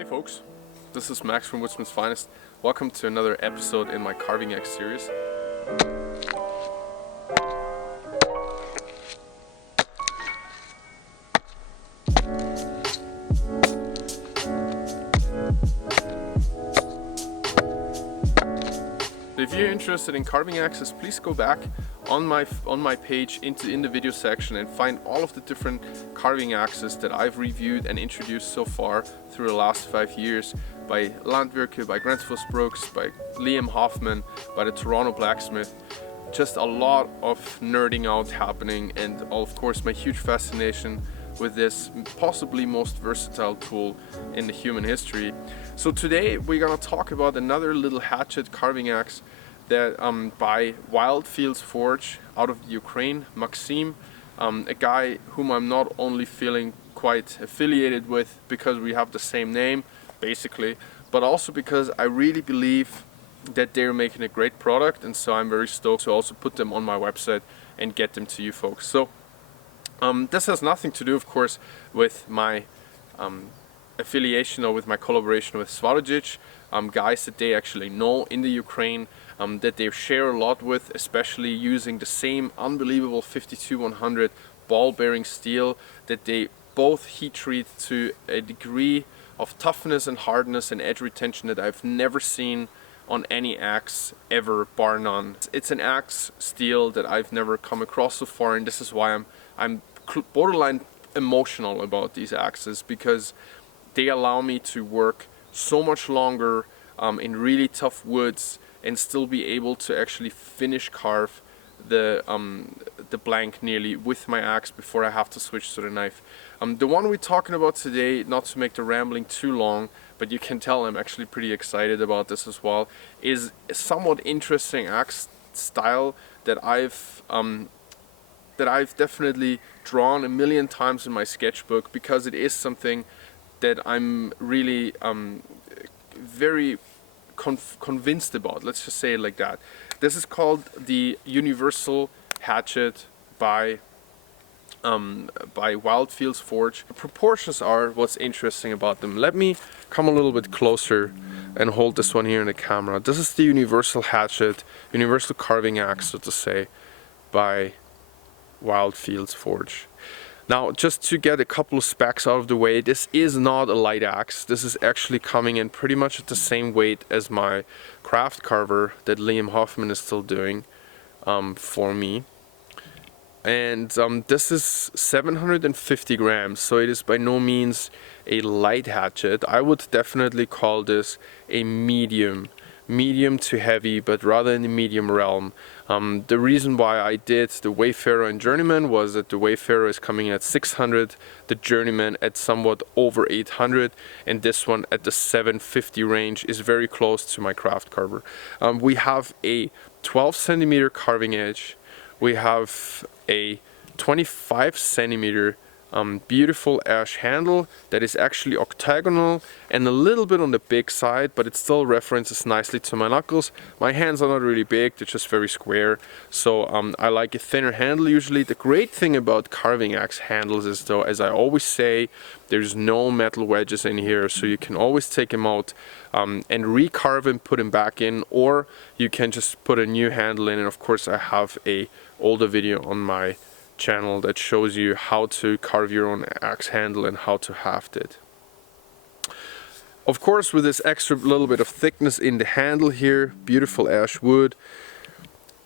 Hey folks, this is Max from Woodsman's Finest. Welcome to another episode in my Carving Axe series. If you're interested in carving axes, please go back on my page in the video section and find all of the different carving axes that I've reviewed and introduced so far through the last 5 years by Landwerke, by Gränsfos Brooks, by Liam Hoffman, by the Toronto Blacksmith. Just a lot of nerding out happening, and of course my huge fascination with this possibly most versatile tool in the human history. So today we're gonna talk about another little hatchet carving axe that by Wildfields Forge out of the Ukraine, Maxim, a guy whom I'm not only feeling quite affiliated with because we have the same name basically, but also because I really believe that they're making a great product, and so I'm very stoked to also put them on my website and get them to you folks. So this has nothing to do, of course, with my affiliation or with my collaboration with Swarojic, guys that they actually know in the Ukraine, that they share a lot with, especially using the same unbelievable 52-100 ball bearing steel that they both heat treat to a degree of toughness and hardness and edge retention that I've never seen on any axe ever, bar none. It's an axe steel that I've never come across so far, and this is why I'm borderline emotional about these axes, because they allow me to work so much longer in really tough woods and still be able to actually finish carve the blank nearly with my axe before I have to switch to the knife. The one we're talking about today, not to make the rambling too long, but you can tell I'm actually pretty excited about this as well, is a somewhat interesting axe style that I've definitely drawn a million times in my sketchbook, because it is something that I'm really very convinced about. Let's just say it like that. This is called the Universal Hatchet by Wildfields Forge. The proportions are what's interesting about them. Let me come a little bit closer and hold this one here in the camera. This is the Universal Hatchet, Universal Carving Axe, so to say, by Wildfields Forge. Now, just to get a couple of specs out of the way, this is not a light axe. This is actually coming in pretty much at the same weight as my craft carver that Liam Hoffman is still doing for me. And this is 750 grams, so it is by no means a light hatchet. I would definitely call this a medium to heavy, but rather in the medium realm. The reason why I did the Wayfarer and Journeyman was that the Wayfarer is coming in at 600, the Journeyman at somewhat over 800, and this one at the 750 range is very close to my craft carver. We have a 12 centimeter carving edge. We have a 25 centimeter beautiful ash handle that is actually octagonal and a little bit on the big side, but it still references nicely to my knuckles. My hands are not really big, they're just very square, so I like a thinner handle usually. The great thing about carving axe handles is, though, as I always say, there's no metal wedges in here, so you can always take them out and recarve and put them back in, or you can just put a new handle in. And of course I have a older video on my channel that shows you how to carve your own axe handle and how to haft it. Of course, with this extra little bit of thickness in the handle here, beautiful ash wood,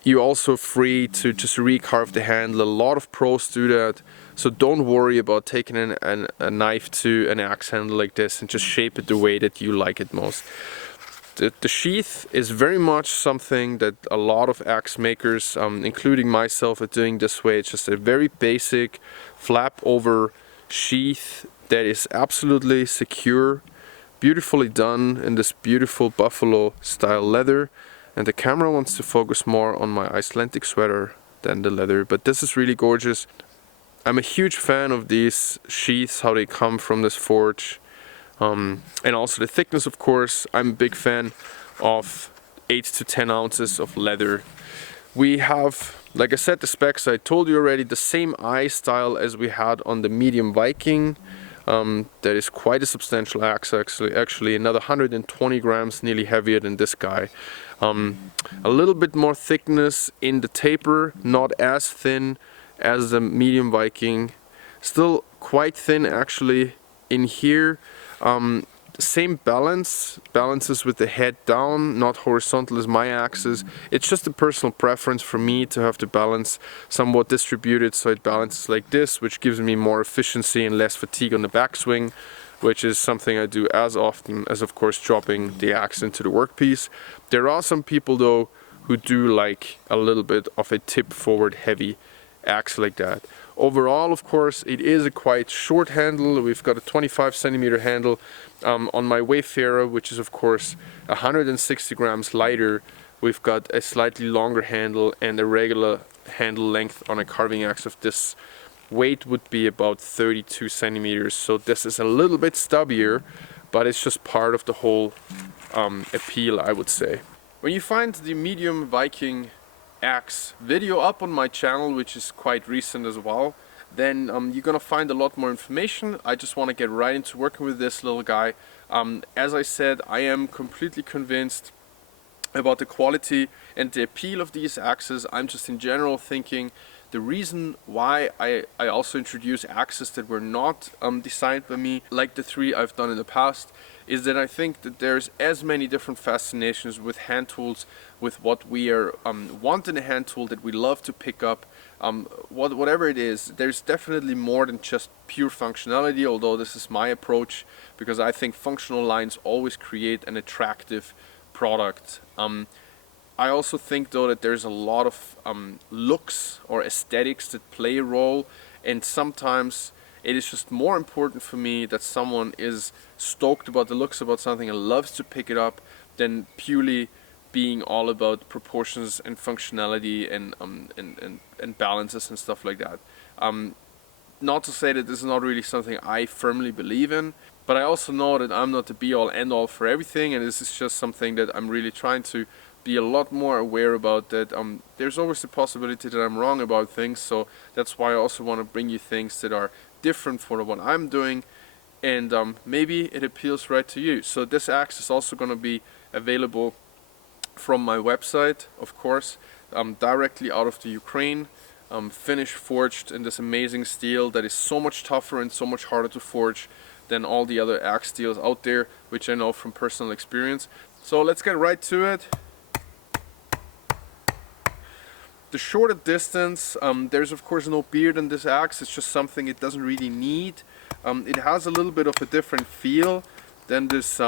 you're also free to just recarve the handle. A lot of pros do that, so don't worry about taking a knife to an axe handle like this and just shape it the way that you like it most. The sheath is very much something that a lot of axe makers, including myself, are doing this way. It's just a very basic flap over sheath that is absolutely secure, beautifully done in this beautiful buffalo style leather. And the camera wants to focus more on my Icelandic sweater than the leather, but this is really gorgeous. I'm a huge fan of these sheaths, how they come from this forge. And also the thickness, of course. I'm a big fan of 8 to 10 ounces of leather. We have, like I said, the specs I told you already, the same eye style as we had on the medium Viking. That is quite a substantial axe, actually another 120 grams, nearly heavier than this guy. A little bit more thickness in the taper, not as thin as the medium Viking, still quite thin actually in here. Same balances with the head down, not horizontal as my axes. It's just a personal preference for me to have the balance somewhat distributed, so it balances like this, which gives me more efficiency and less fatigue on the backswing, which is something I do as often as, of course, dropping the axe into the workpiece. There are some people though who do like a little bit of a tip forward heavy axe like that. Overall, of course, it is a quite short handle. We've got a 25 centimeter handle on my Wayfarer, which is of course 160 grams lighter. We've got a slightly longer handle, and a regular handle length on a carving axe of this weight would be about 32 centimeters. So this is a little bit stubbier, but it's just part of the whole appeal, I would say. When you find the medium Viking axe video up on my channel, which is quite recent as well, then you're gonna find a lot more information. I just want to get right into working with this little guy. As I said, I am completely convinced about the quality and the appeal of these axes. I'm just in general thinking the reason why I also introduce axes that were not designed by me, like the 3 I've done in the past, is that I think that there's as many different fascinations with hand tools, with what we are want in a hand tool that we love to pick up, whatever it is. There's definitely more than just pure functionality, although this is my approach, because I think functional lines always create an attractive product. I also think though that there's a lot of looks or aesthetics that play a role, and sometimes it is just more important for me that someone is stoked about the looks about something and loves to pick it up than purely being all about proportions and functionality and balances and stuff like that. Not to say that this is not really something I firmly believe in, but I also know that I'm not the be-all end-all for everything, and this is just something that I'm really trying to be a lot more aware about, that there's always the possibility that I'm wrong about things, so that's why I also want to bring you things that are different for what I'm doing, and maybe it appeals right to you. So this axe is also going to be available from my website, of course, directly out of the Ukraine, finished forged in this amazing steel that is so much tougher and so much harder to forge than all the other axe steels out there, which I know from personal experience. So let's get right to it. The shorter distance, there's of course no beard on this axe. It's just something it doesn't really need. It has a little bit of a different feel than this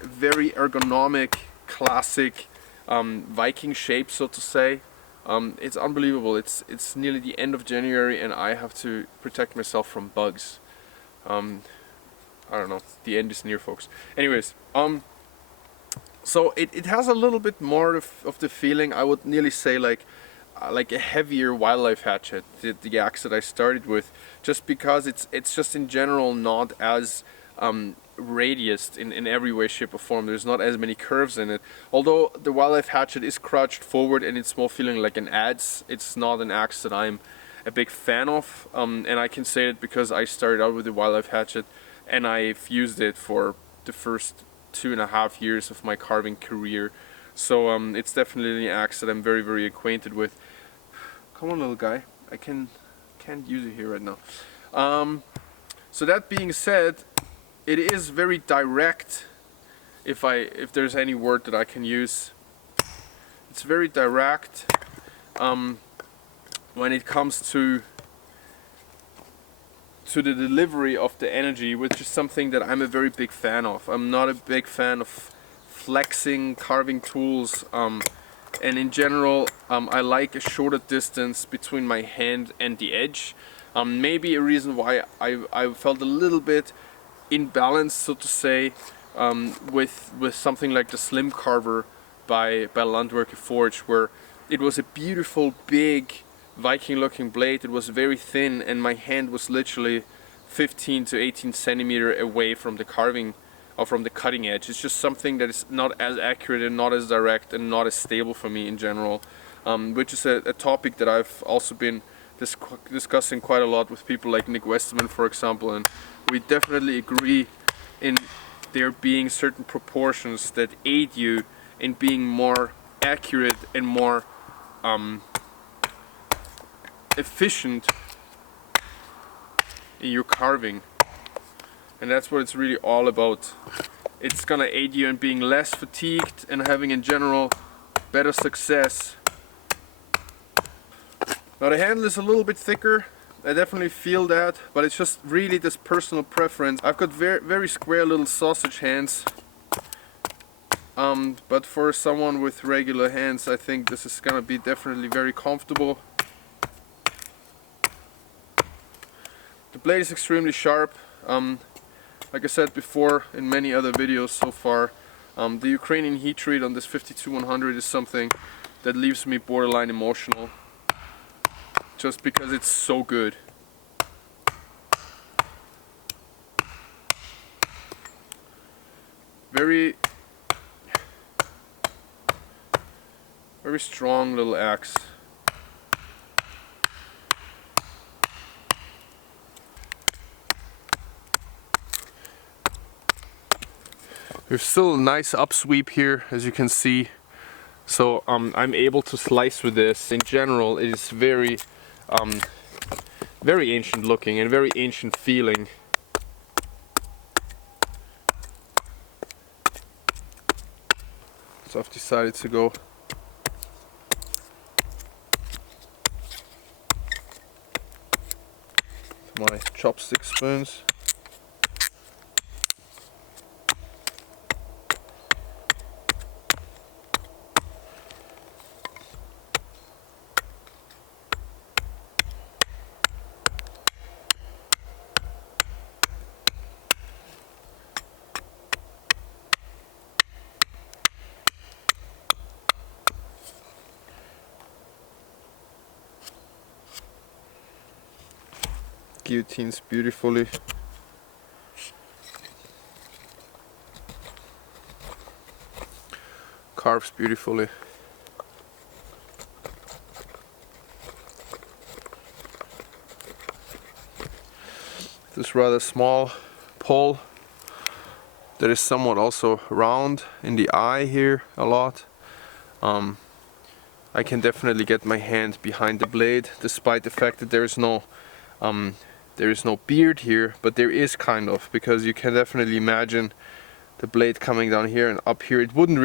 very ergonomic, classic Viking shape, so to say. It's unbelievable. It's nearly the end of January and I have to protect myself from bugs. I don't know, the end is near, folks. Anyways, so it has a little bit more of the feeling, I would nearly say like a heavier wildlife hatchet, the axe that I started with, just because it's just in general not as radiused in every way, shape or form. There's not as many curves in it. Although the wildlife hatchet is crouched forward and it's more feeling like an adze, it's not an axe that I'm a big fan of, and I can say it because I started out with the wildlife hatchet and I've used it for the first 2.5 years of my carving career, so it's definitely an axe that I'm very, very acquainted with. Come on, little guy, I can't use it here right now. So that being said, it is very direct. If there's any word that I can use, it's very direct when it comes to the delivery of the energy, which is something that I'm a very big fan of. I'm not a big fan of flexing carving tools, and in general I like a shorter distance between my hand and the edge. Maybe a reason why I felt a little bit imbalanced, so to say, with something like the Slim Carver by Landwerke Forge, where it was a beautiful big Viking looking blade. It was very thin and my hand was literally 15 to 18 centimeter away from the carving or from the cutting edge. It's just something that is not as accurate and not as direct and not as stable for me in general, which is a topic that I've also been discussing quite a lot with people like Nick Westerman, for example, and we definitely agree in there being certain proportions that aid you in being more accurate and more efficient in your carving. And that's what it's really all about. It's gonna aid you in being less fatigued and having in general better success. Now the handle is a little bit thicker, I definitely feel that, but it's just really this personal preference. I've got very square little sausage hands, but for someone with regular hands I think this is gonna be definitely very comfortable. The blade is extremely sharp. Like I said before in many other videos so far, the Ukrainian heat treat on this 52-100 is something that leaves me borderline emotional, just because it's so good. Very strong little axe. There's still a nice upsweep here, as you can see, so I'm able to slice with this. In general, it is very ancient looking and very ancient feeling. So I've decided to go with my chopstick spoons. Guillotines beautifully. Carves beautifully. This rather small pole that is somewhat also round in the eye here a lot. I can definitely get my hand behind the blade, despite the fact that there is no beard here, but there is kind of, because you can definitely imagine the blade coming down here and up here. It wouldn't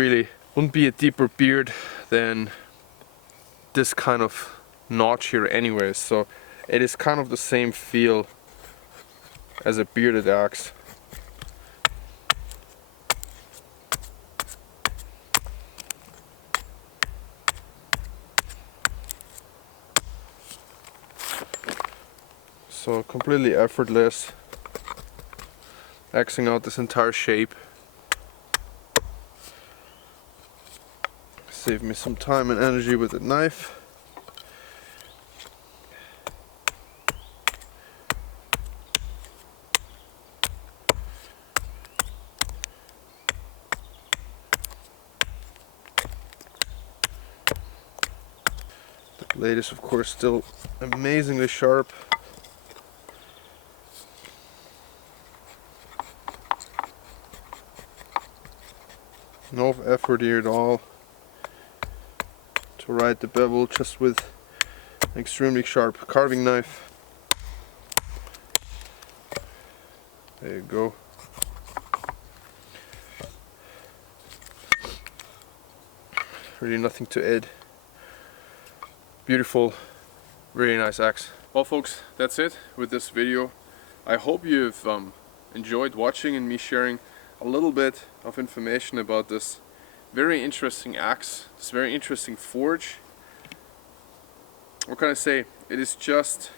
be a deeper beard than this kind of notch here anyways, so it is kind of the same feel as a bearded axe. So completely effortless, axing out this entire shape. Save me some time and energy with the knife. The blade is of course still amazingly sharp. No effort here at all to ride the bevel, just with an extremely sharp carving knife. There you go. Really nothing to add. Beautiful, really nice axe. Well folks, that's it with this video. I hope you've enjoyed watching and me sharing a little bit of information about this very interesting axe, this very interesting forge. What can I say? It is just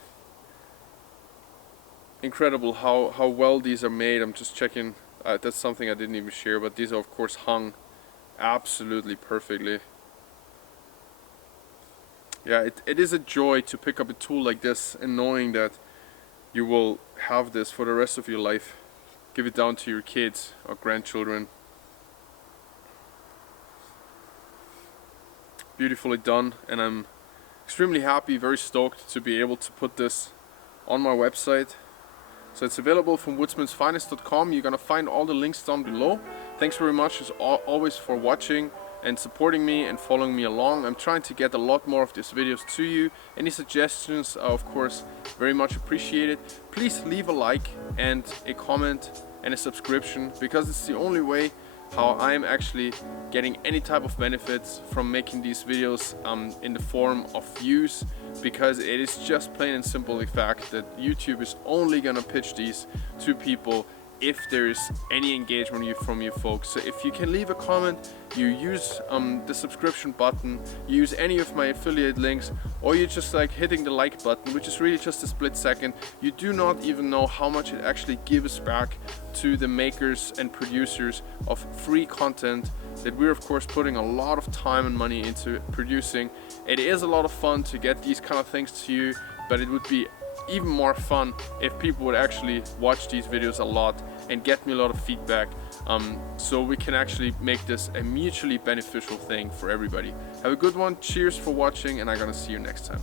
incredible how well these are made. I'm just checking, that's something I didn't even share, but these are of course hung absolutely perfectly. Yeah, it is a joy to pick up a tool like this and knowing that you will have this for the rest of your life. Give it down to your kids or grandchildren. Beautifully done, and I'm extremely happy, very stoked to be able to put this on my website. So it's available from woodsmansfinest.com. You're gonna find all the links down below. Thanks very much as always for watching and supporting me and following me along. I'm trying to get a lot more of these videos to you. Any suggestions are of course very much appreciated. Please leave a like and a comment and a subscription, because it's the only way how I'm actually getting any type of benefits from making these videos in the form of views, because it is just plain and simple the fact that YouTube is only gonna pitch these to people if there is any engagement from you folks. So if you can leave a comment, you use the subscription button, you use any of my affiliate links, or you just like hitting the like button, which is really just a split second, you do not even know how much it actually gives back to the makers and producers of free content that we're of course putting a lot of time and money into producing. It is a lot of fun to get these kind of things to you, but it would be even more fun if people would actually watch these videos a lot and get me a lot of feedback, so we can actually make this a mutually beneficial thing for everybody. Have a good one, cheers for watching, and I'm gonna see you next time.